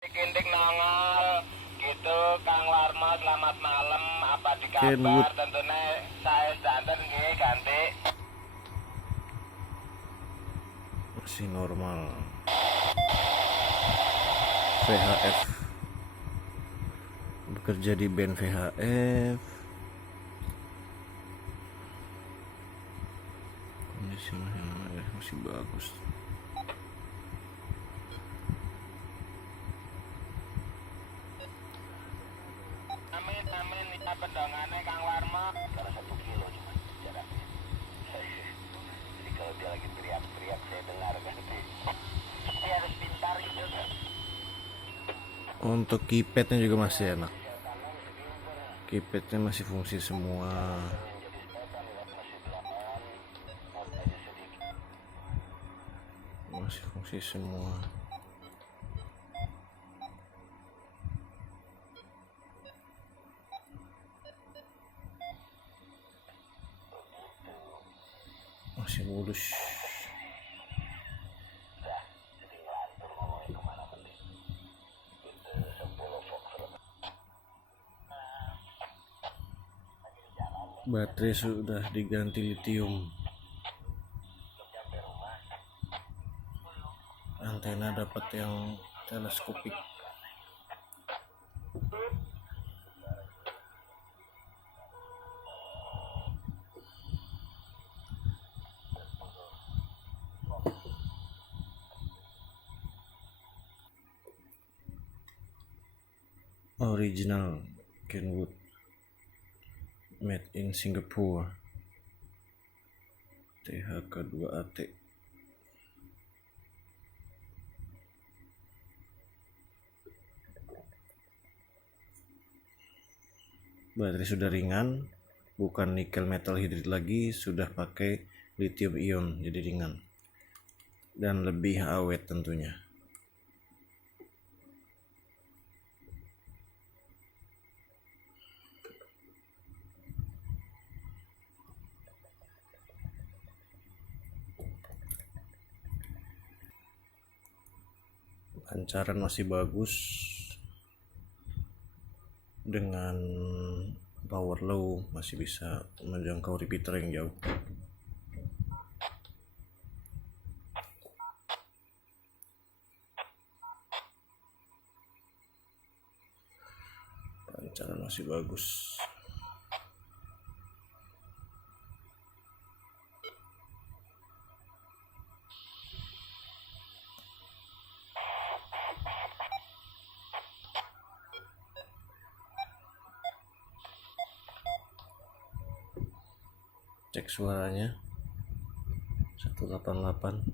Kindik nongol gitu Kang Warmo, selamat malam, apa di kabar? Kenwood. Tentunya saya standar nggih ganti. Masih normal. VHF bekerja di band VHF. Kondisi masih bagus. Amin amin, minta pendongannya Kang Warmo. Salah 1 kilo cuma jaraknya. Jadi kalau dia lagi teriak-teriak saya dengar ganti. Dia harus pintar gitu kan. Untuk keypadnya juga masih enak. Keypadnya masih fungsi semua. Masih fungsi semua. Masih mulus. Baterai sudah diganti lithium. Antena dapat yang teleskopik. Original Kenwood, made in Singapore. THK2AT. Baterai sudah ringan, bukan nikel metal hidrid lagi, sudah pakai lithium ion, jadi ringan dan lebih awet tentunya. Pancaran masih bagus dengan power low, masih bisa menjangkau repeater yang jauh. Pancaran masih bagus. Cek suaranya 188.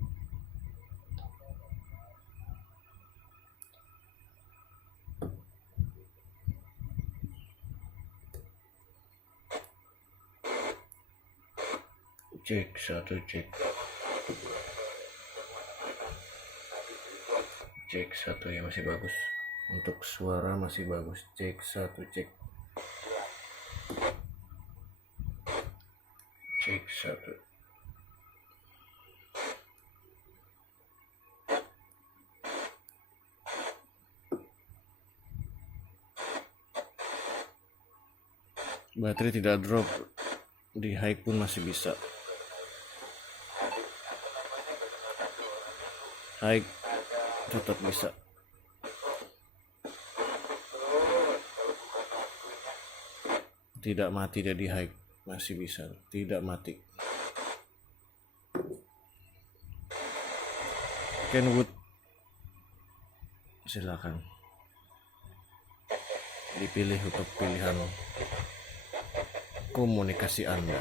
Cek 1, cek 1 ya, masih bagus. Untuk suara masih bagus. Cek 1, cek 1. Baterai tidak drop, di high pun masih bisa. High tetap bisa. Tidak mati dia di high, masih bisa, tidak mati. Kenwood, silakan dipilih untuk pilihan komunikasi Anda.